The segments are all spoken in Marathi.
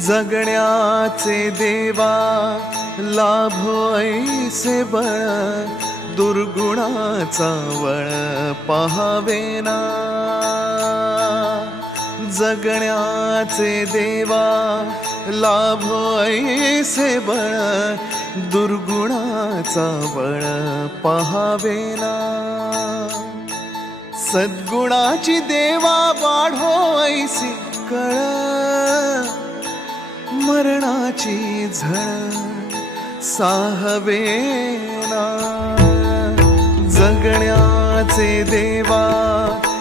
जगण्याचे देवा लाभो ऐसे बळ, दुर्गुणाचा वळ पहावेना. जगण्याचे देवा लाभो ऐसे बळ, दुर्गुणाचा बळ पहावेना. सद्गुणाची देवा वाढो ऐसी कळ, मरणाची झळ साहवेना. जगण्याचे देवा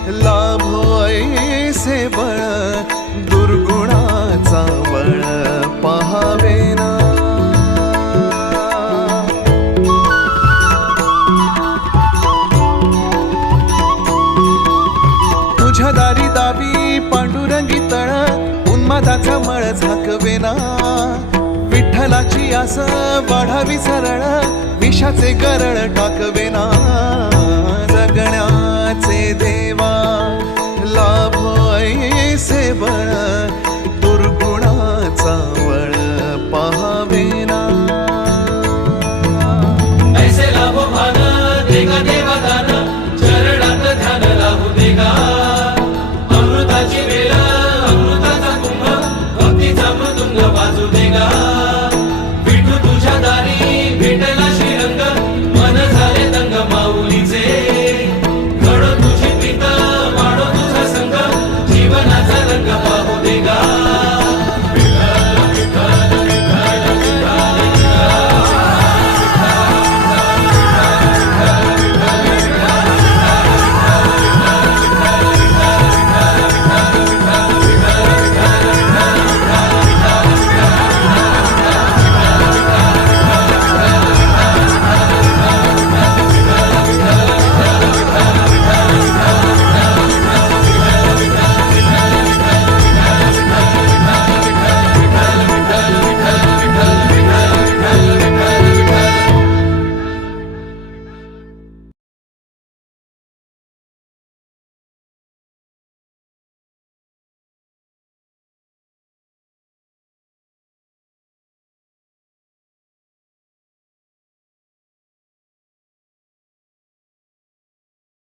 लाभो ऐसे बळ, दुर्गुणाचा बळ पहावेना. तुझ्या दारी दावी पांडुरंगी तळ, उन्मादाचा मळ झाकवेना. विठ्ठलाची आस वाढावी सरळ, विषाचे गरळ टाकवेना. जगण्याचे देवा लाभो ऐसे बळ,